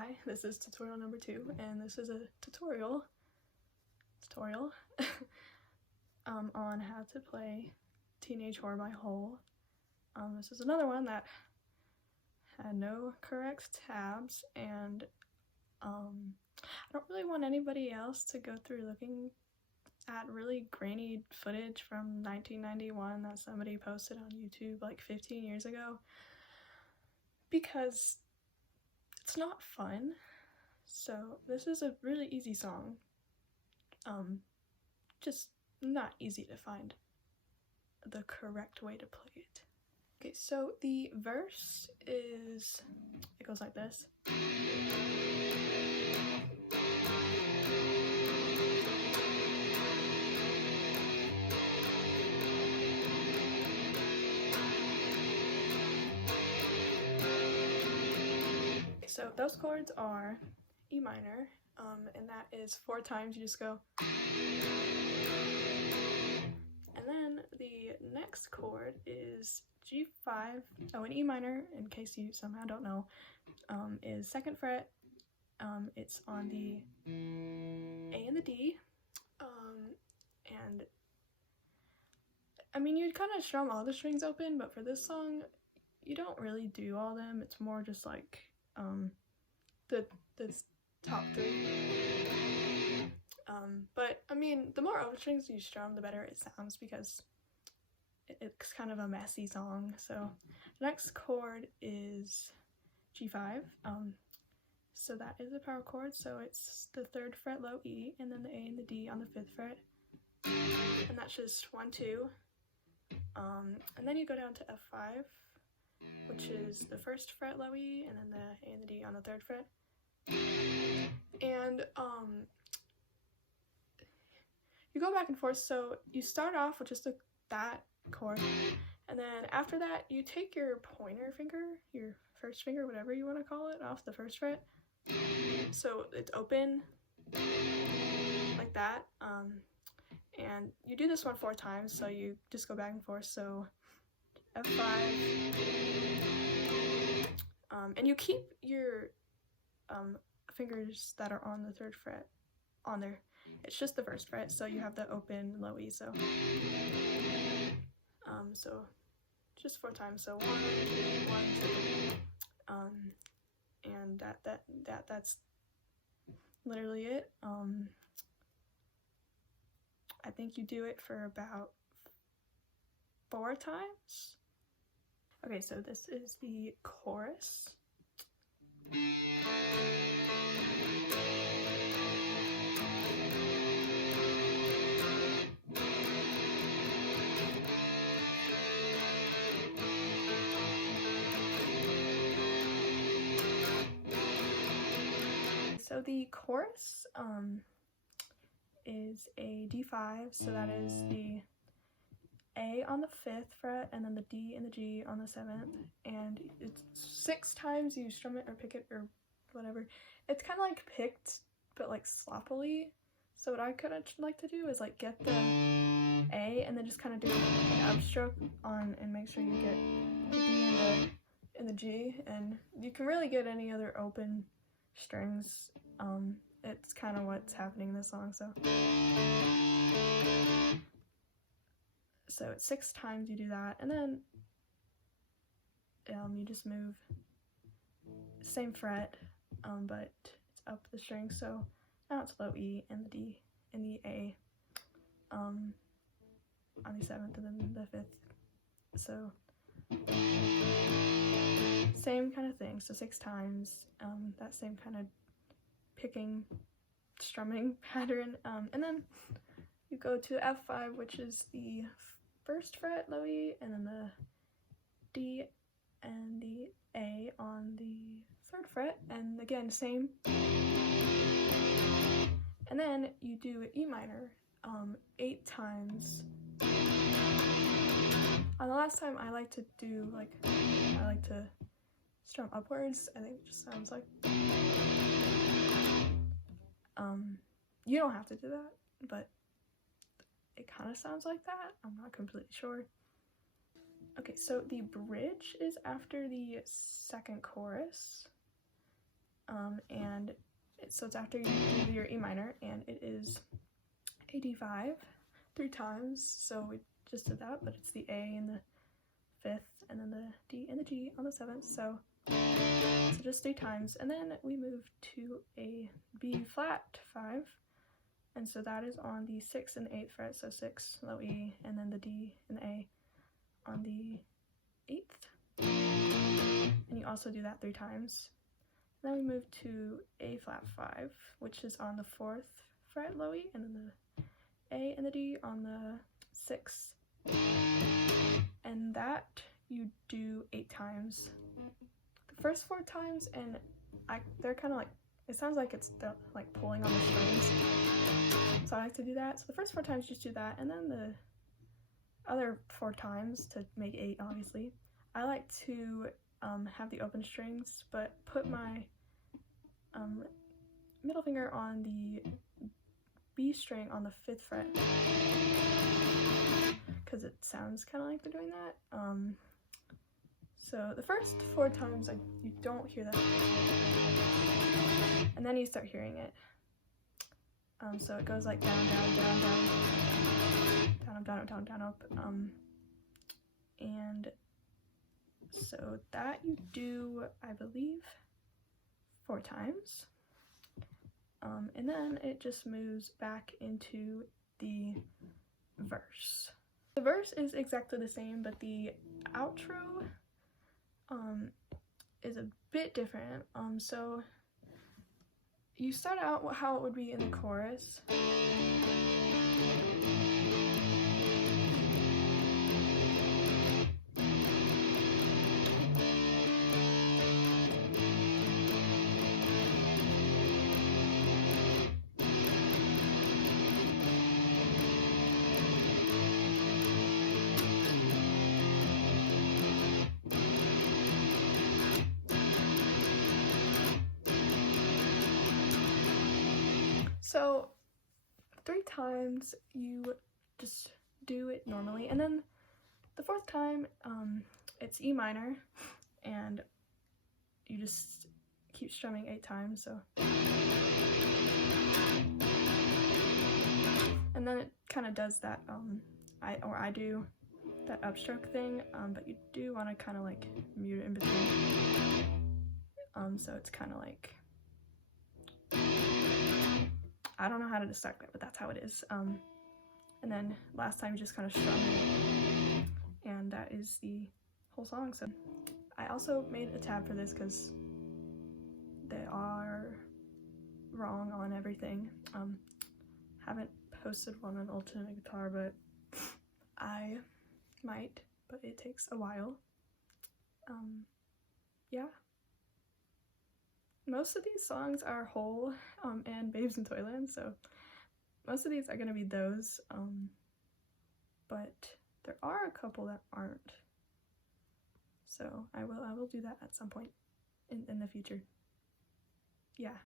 Hi, this is tutorial number 2, and this is a tutorial on how to play Teenage Whore by Hole. This is another one that had no correct tabs, and I don't really want anybody else to go through looking at really grainy footage from 1991 that somebody posted on YouTube like 15 years ago, because it's not fun. So this is a really easy song, just not easy to find the correct way to play it. Okay, so the verse it goes like this. So those chords are E minor, and that is 4 times. You just go. And then the next chord is G5. Oh, an E minor, in case you somehow don't know, is 2nd fret. It's on the A and the D. And I mean, you'd kind of strum all the strings open, but for this song, you don't really do all them. It's more just like the top 3. But I mean, the more open strings you strum, the better it sounds, because it's kind of a messy song. So the next chord is G5. So that is a power chord. So it's the 3rd fret low E, and then the A and the D on the 5th fret, and that's just 1, 2. And then you go down to F5, which is the 1st fret low E, and then the A and the D on the 3rd fret. And you go back and forth. So you start off with just that chord, and then after that you take your pointer finger, your first finger, whatever you want to call it, off the 1st fret, so it's open like that. And you do this one 4 times, so you just go back and forth. So F5, and you keep your fingers that are on the 3rd fret on there. It's just the 1st fret, so you have the open low E. So so just 4 times. So 1, 2, and that's literally it. I think you do it for about 4 times. Okay, so this is the chorus. So the chorus is a D5, so that is the A on the 5th fret, and then the D and the G on the 7th, and it's 6 times you strum it or pick it or whatever. It's kind of like picked, but like sloppily. So what I kind of like to do is like get the A and then just kind of do an upstroke on and make sure you get the D and the G, and you can really get any other open strings. It's kind of what's happening in this song. So it's 6 times you do that, and then you just move same fret, but it's up the string. So now it's low E and the D and the A on the 7th and then the 5th. So same kind of thing. So 6 times, that same kind of picking, strumming pattern, and then you go to F5, which is the 1st fret low E, and then the D and the A on the 3rd fret, and again same. And then you do E minor 8 times. On the last time, I like to strum upwards. I think it just sounds like. You don't have to do that, but it kind of sounds like that. I'm not completely sure. Okay, so the bridge is after the 2nd chorus. and so it's after you do your E minor, and it is a D5 3 times, so we just did that, but it's the A in the 5th, and then the D and the G on the 7th, so just 3 times, and then we move to a B flat 5, and so that is on the 6th and the 8th fret, so 6, low E, and then the D and the A on the 8th, and you also do that 3 times. Then we move to A flat 5, which is on the 4th fret, low E, and then the A and the D on the 6th, and that you do 8 times. The first 4 times, and they're kind of like, it sounds like it's like pulling on the strings, so I like to do that. So the first 4 times just do that, and then the other 4 times, to make 8 obviously, I like to have the open strings, but put my middle finger on the B string on the 5th fret, because it sounds kind of like they're doing that. So the first 4 times you don't hear that, and then you start hearing it. So it goes like down, down, down, down, down, up, down, up, down, down, up, and so that you do, I believe, 4 times, and then it just moves back into the verse. The verse is exactly the same, but the outro is a bit different. So you start out how it would be in the chorus. So 3 times you just do it normally, and then the 4th time it's E minor, and you just keep strumming 8 times, so, and then it kind of does that I do that upstroke thing, but you do want to kind of like mute it in between, so it's kind of like, I don't know how to describe it, but that's how it is. And then last time you just kind of strum it, and that is the whole song. So I also made a tab for this because they are wrong on everything. Haven't posted one on alternate guitar, but I might, but it takes a while. Yeah. Most of these songs are Hole and Babes in Toyland, so most of these are going to be those, but there are a couple that aren't, so I will do that at some point in the future. Yeah.